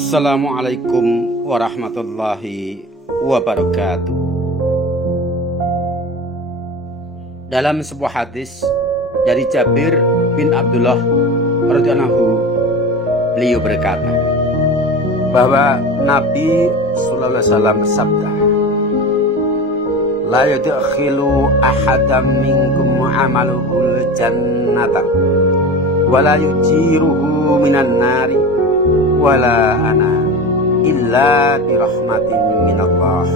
Assalamualaikum warahmatullahi wabarakatuh. Dalam sebuah hadis dari Jabir bin Abdullah radhiyallahu anhu, beliau berkata bahwa Nabi sallallahu alaihi wasallam bersabda, la yadkhilu ahadam minkum amaluhul jannata wala yujiruhu minan nari wala ana illa birahmatin minallah.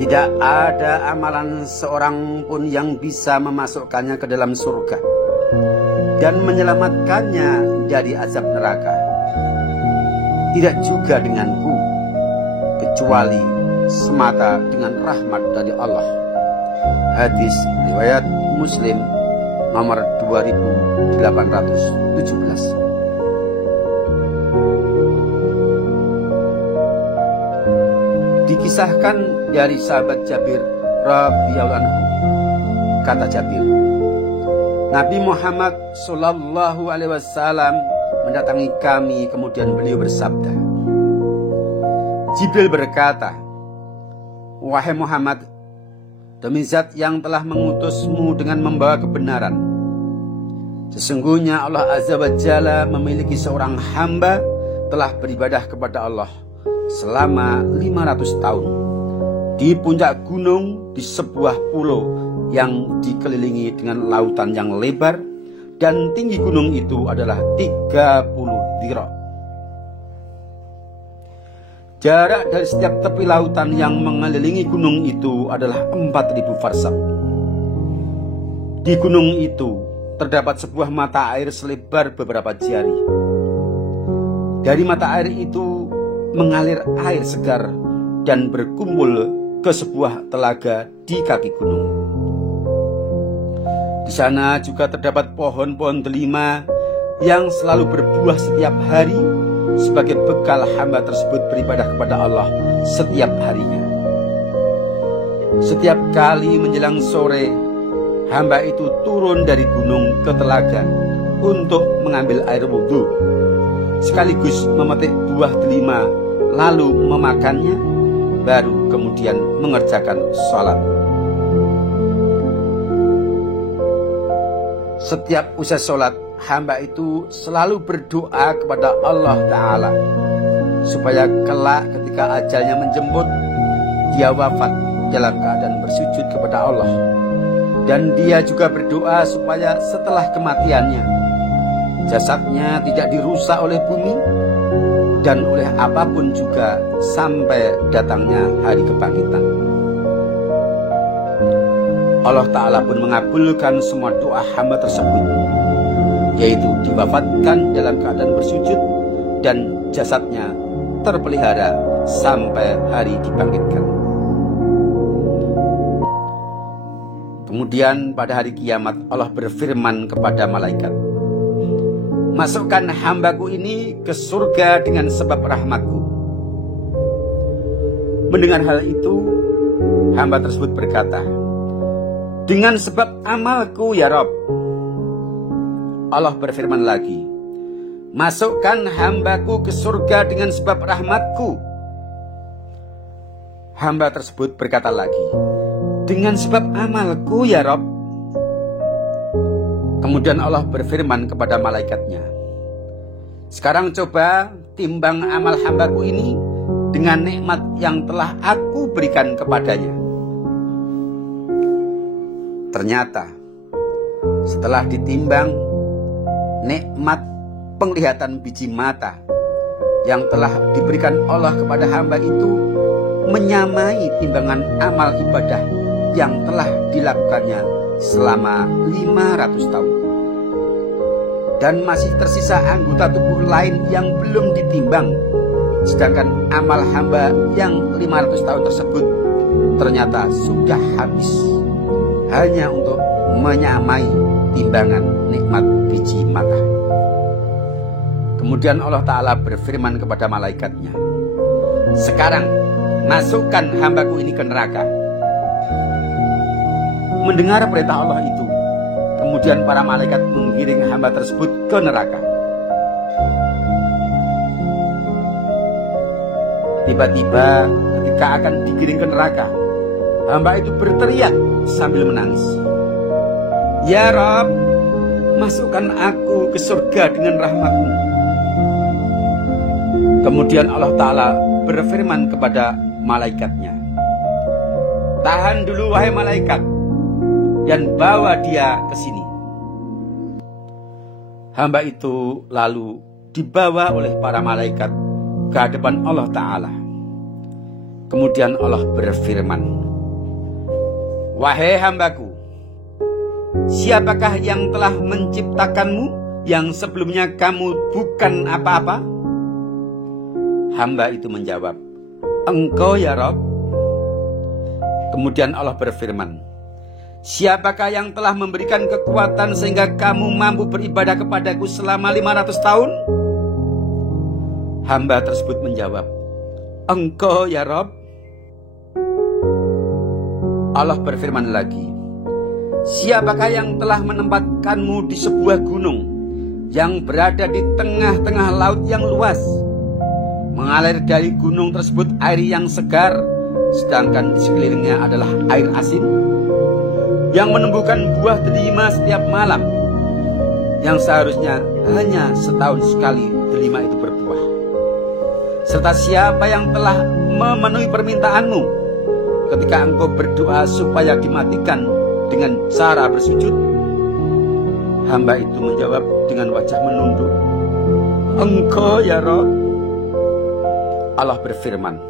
Tidak ada amalan seorang pun yang bisa memasukkannya ke dalam surga dan menyelamatkannya dari azab neraka, tidak juga denganku, kecuali semata dengan rahmat dari Allah. Hadis riwayat Muslim nomor 2817. Dikisahkan dari sahabat Jabir radhiyallahu anhu, kata Jabir, Nabi Muhammad sallallahu alaihi wasallam mendatangi kami, kemudian beliau bersabda, Jibril berkata, wahai Muhammad, demi zat yang telah mengutusmu dengan membawa kebenaran, sesungguhnya Allah Azza wa Jalla memiliki seorang hamba telah beribadah kepada Allah selama 500 tahun di puncak gunung di sebuah pulau yang dikelilingi dengan lautan yang lebar, dan tinggi gunung itu adalah 30 dhira. Jarak dari setiap tepi lautan yang mengelilingi gunung itu adalah 4000 farsakh. Di gunung itu terdapat sebuah mata air selebar beberapa jari. Dari mata air itu mengalir air segar dan berkumpul ke sebuah telaga di kaki gunung. Di sana juga terdapat pohon-pohon delima yang selalu berbuah setiap hari sebagai bekal hamba tersebut beribadah kepada Allah setiap harinya. Setiap kali menjelang sore, hamba itu turun dari gunung ke telaga untuk mengambil air wudhu, sekaligus memetik buah delima, lalu memakannya, baru kemudian mengerjakan sholat. Setiap usai sholat, hamba itu selalu berdoa kepada Allah Ta'ala supaya kelak ketika ajalnya menjemput, dia wafat dalam keadaan bersujud kepada Allah. Dan dia juga berdoa supaya setelah kematiannya, jasadnya tidak dirusak oleh bumi dan oleh apapun juga sampai datangnya hari kebangkitan. Allah Ta'ala pun mengabulkan semua doa hamba tersebut, yaitu diwafatkan dalam keadaan bersujud dan jasadnya terpelihara sampai hari dibangkitkan. Kemudian pada hari kiamat Allah berfirman kepada malaikat, masukkan hambaku ini ke surga dengan sebab rahmatku. Mendengar hal itu, hamba tersebut berkata, dengan sebab amalku ya Rabb. Allah berfirman lagi, masukkan hambaku ke surga dengan sebab rahmatku. Hamba tersebut berkata lagi, dengan sebab amalku ya Rabb. Kemudian Allah berfirman kepada malaikatnya, sekarang coba timbang amal hambaku ini dengan nikmat yang telah aku berikan kepadanya. Ternyata setelah ditimbang, nikmat penglihatan biji mata yang telah diberikan Allah kepada hamba itu menyamai timbangan amal ibadah yang telah dilakukannya selama 500 tahun. Dan masih tersisa anggota tubuh lain yang belum ditimbang, sedangkan amal hamba yang 500 tahun tersebut ternyata sudah habis, hanya untuk menyamai timbangan nikmat biji mata. Kemudian Allah Ta'ala berfirman kepada malaikatnya, sekarang masukkan hambaku ini ke neraka. Mendengar perintah Allah itu, kemudian para malaikat menggiring hamba tersebut ke neraka. Tiba-tiba ketika akan digiring ke neraka, hamba itu berteriak sambil menangis, "Ya Rabb, masukkan aku ke surga dengan rahmat-Mu." Kemudian Allah Ta'ala berfirman kepada malaikatnya, "Tahan dulu wahai malaikat, dan bawa dia ke sini." Hamba itu lalu dibawa oleh para malaikat ke hadapan Allah Ta'ala. Kemudian Allah berfirman, "Wahai hambaku, siapakah yang telah menciptakanmu yang sebelumnya kamu bukan apa-apa?" Hamba itu menjawab, "Engkau ya Rabb." Kemudian Allah berfirman, "Siapakah yang telah memberikan kekuatan sehingga kamu mampu beribadah kepadaku selama 500 tahun? Hamba tersebut menjawab, "Engkau ya Rabb." Allah berfirman lagi, "Siapakah yang telah menempatkanmu di sebuah gunung yang berada di tengah-tengah laut yang luas? Mengalir dari gunung tersebut air yang segar, sedangkan di sekelilingnya adalah air asin. Yang menumbuhkan buah delima setiap malam, yang seharusnya hanya setahun sekali delima itu berbuah. Serta siapa yang telah memenuhi permintaanmu ketika engkau berdoa supaya dimatikan dengan cara bersujud?" Hamba itu menjawab dengan wajah menunduk, "Engkau ya Rabb." Allah berfirman,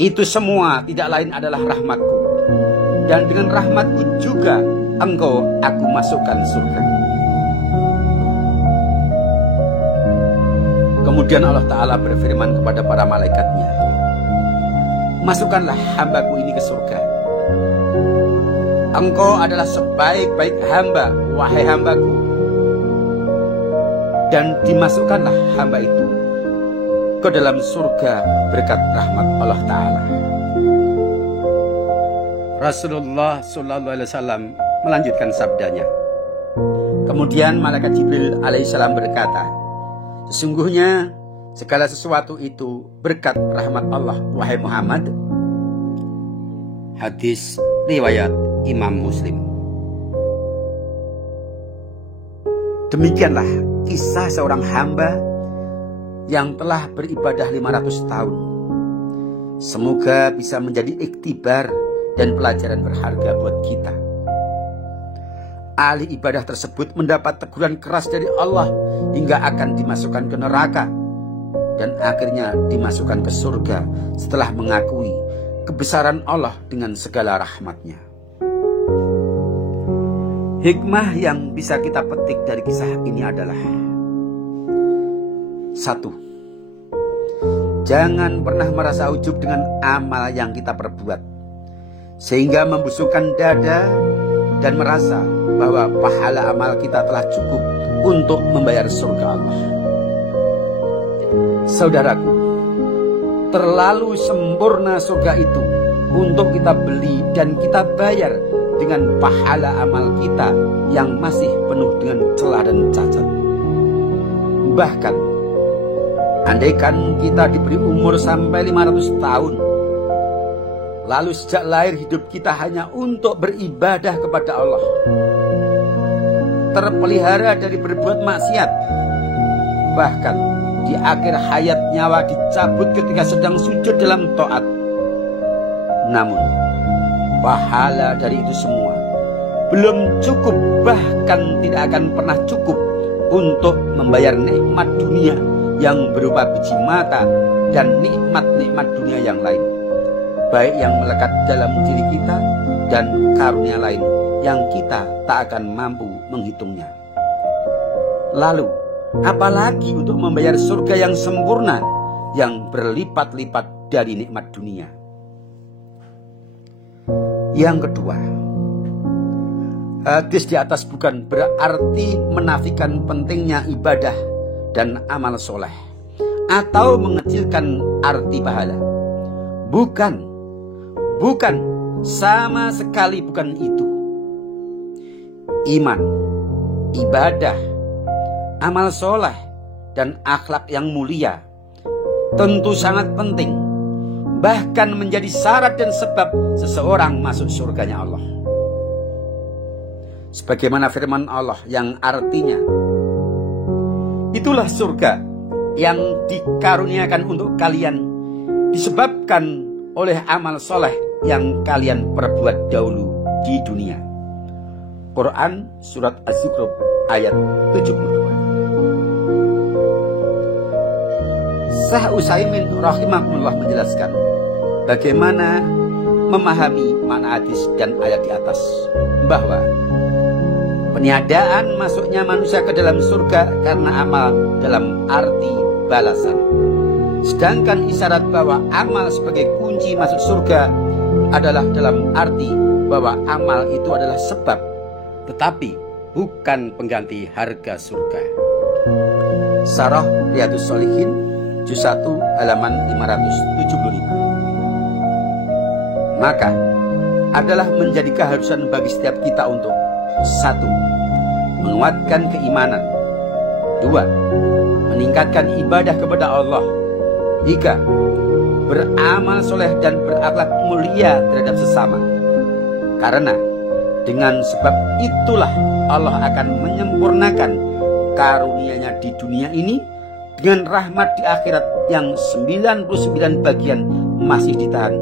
"Itu semua tidak lain adalah rahmatku, dan dengan rahmatku juga engkau aku masukkan surga." Kemudian Allah Ta'ala berfirman kepada para malaikatnya, "Masukkanlah hambaku ini ke surga. Engkau adalah sebaik-baik hamba, wahai hambaku." Dan dimasukkanlah hamba itu ke dalam surga berkat rahmat Allah Ta'ala. Rasulullah SAW melanjutkan sabdanya. Kemudian malaikat Jibril alaihissalam berkata, "Sesungguhnya segala sesuatu itu berkat rahmat Allah, wahai Muhammad." Hadis riwayat Imam Muslim. Demikianlah kisah seorang hamba yang telah beribadah 500 tahun. Semoga bisa menjadi iktibar dan pelajaran berharga buat kita. Ahli ibadah tersebut mendapat teguran keras dari Allah hingga akan dimasukkan ke neraka, dan akhirnya dimasukkan ke surga setelah mengakui kebesaran Allah dengan segala rahmatnya. Hikmah yang bisa kita petik dari kisah ini adalah: 1. Jangan pernah merasa ujub dengan amal yang kita perbuat, sehingga membusukkan dada dan merasa bahwa pahala amal kita telah cukup untuk membayar surga Allah. Saudaraku, terlalu sempurna surga itu untuk kita beli dan kita bayar dengan pahala amal kita yang masih penuh dengan celah dan cacat. Bahkan andaikan kita diberi umur sampai 500 tahun, lalu sejak lahir hidup kita hanya untuk beribadah kepada Allah, terpelihara dari berbuat maksiat, bahkan di akhir hayat nyawa dicabut ketika sedang sujud dalam taat, namun pahala dari itu semua belum cukup, bahkan tidak akan pernah cukup untuk membayar nikmat dunia yang berupa biji mata dan nikmat-nikmat dunia yang lain, baik yang melekat dalam diri kita dan karunia lain yang kita tak akan mampu menghitungnya. Lalu, apalagi untuk membayar surga yang sempurna, yang berlipat-lipat dari nikmat dunia. Yang kedua, hadis di atas bukan berarti menafikan pentingnya ibadah dan amal soleh, atau mengecilkan arti pahala. Bukan, sama sekali bukan itu. Iman, ibadah, amal soleh, dan akhlak yang mulia tentu sangat penting bahkan menjadi syarat dan sebab seseorang masuk surganya Allah. Sebagaimana firman Allah yang artinya, itulah surga yang dikaruniakan untuk kalian disebabkan oleh amal soleh yang kalian perbuat dahulu di dunia. Quran Surat Az-Zukhruf ayat 72. Syekh Utsaimin rahimahullah menjelaskan bagaimana memahami makna hadis dan ayat di atas, bahwa peniadaan masuknya manusia ke dalam surga karena amal dalam arti balasan. Sedangkan isyarat bahwa amal sebagai kunci masuk surga adalah dalam arti bahwa amal itu adalah sebab, tetapi bukan pengganti harga surga. Syarah Riyadhus Shalihin juz 1 halaman 575. Maka adalah menjadi keharusan bagi setiap kita untuk 1. Menguatkan keimanan, 2. Meningkatkan ibadah kepada Allah, 3. Beramal soleh dan berakhlak mulia terhadap sesama. Karena dengan sebab itulah Allah akan menyempurnakan karunia-Nya di dunia ini dengan rahmat di akhirat yang 99 bagian masih ditahan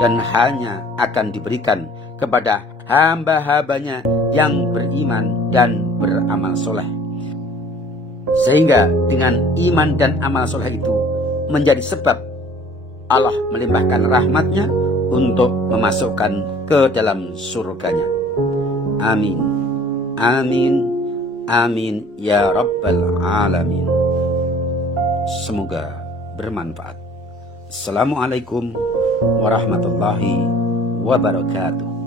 dan hanya akan diberikan kepada hamba-hambanya yang beriman dan beramal soleh. Sehingga dengan iman dan amal soleh itu menjadi sebab Allah melimpahkan rahmatnya untuk memasukkan ke dalam surganya. Amin. Amin. Amin ya Rabbal Alamin. Semoga bermanfaat. Assalamualaikum warahmatullahi wabarakatuh.